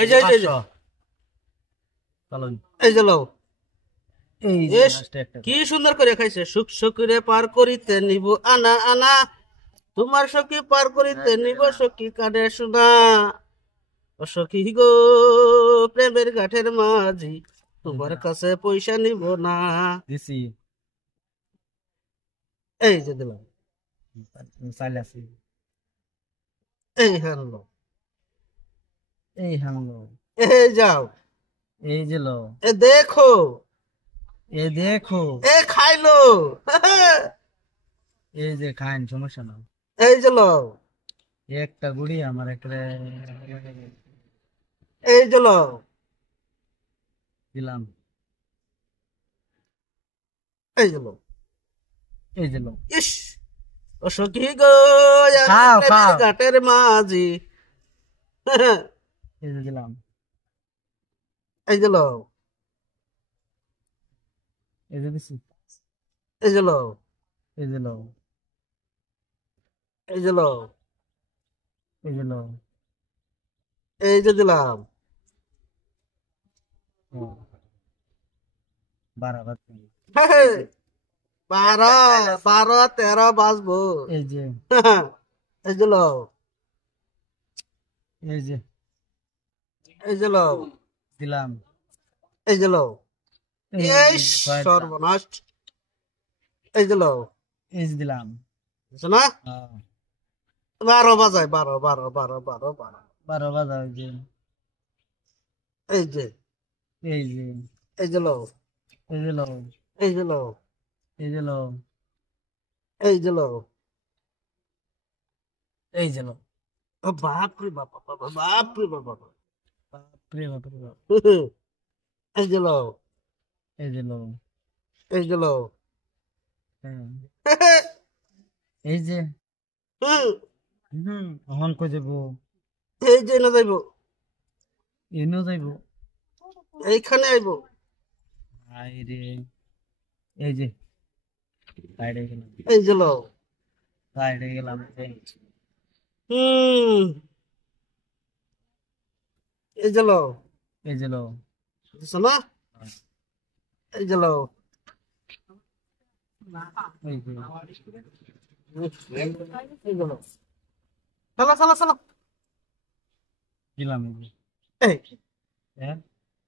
এই যে এই যে চলুন এই যে লও এই এস কি সুন্দর করে খাইছে সুখ সুখরে পার করিতে নিব আনা আনা তোমার সখী পার করিতে নিব সখী কানে শোনা ও সখী গো প্রেমের ঘাটের মাঝি তোমার কাছে পয়সা নিব না দিছি এই যে দিলাম চাইলে আছি এই হানলো এই হামলো এই যাও এই যে লো এ দেখো এই দেখো এ খাইলো এই যে খাইন সমস্যা না এই যে লও একটা গুড়ি আমার একটা এই যে লও দিলাম এই যে লও এই যে লো ইস ও সখী গো খাও, আমি খাও। প্রেমের ঘাটের মাঝি এই যে দিলাম এই যে লও এই যে দিছি এই যে লও এই যে লো এই যে লও এই যে লো এই যে দিলাম 12 বাজছে 12 13 বাজবো এই যে এই যে লও এই যে এই যে লও দিলাম এই যে লও এই এই যে কয়টা? সর্বনাশ এই যে লও এই যে দিলাম বুঝছো না হ্যাঁ 12 বাজায় 12 12 12 12 12 12 বাজা ওই যে এই যে এই যে এই যে লও এই যে লো এই যে লও এই যে লো এই যে লও এই যে লো ও বাপ রে বাপ বাপ রে বাপ বাপরে বাপরে বাপ এই যে লও এই যে লো এই যে লও হ্যাঁ এই যে এখন কই যাব এই যে না যাইব এনো যাইব এইখানে আইব আই রে এই যে সাইডে গেলাম এই যে লও সাইডে গেলাম এই যে লও এই যে লো বুঝছো না এই যে লও এই যে এই যে লও চলো চলো চলো গেলাম এই যে এই হ্যাঁ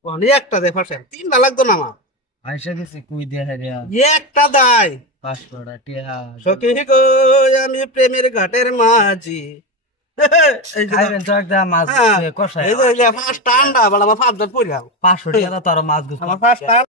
অনেক একটা দে ফার্স্ট তিনটা লাগতো না আমার আইসা গেছে কুই দেয়া রিয়া একটা দাই 500 টাকা টিয়া সখী গো আমি প্রেমের ঘাটের মাঝি এই যে খাইবেন তো একটা মাছ হ্যাঁ, কষায় এই যে ফার্স্ট ঠান্ডা বলা 5 জন পড়িয়া 500 টাকা তো আর মাছ গুছ আমার ফার্স্ট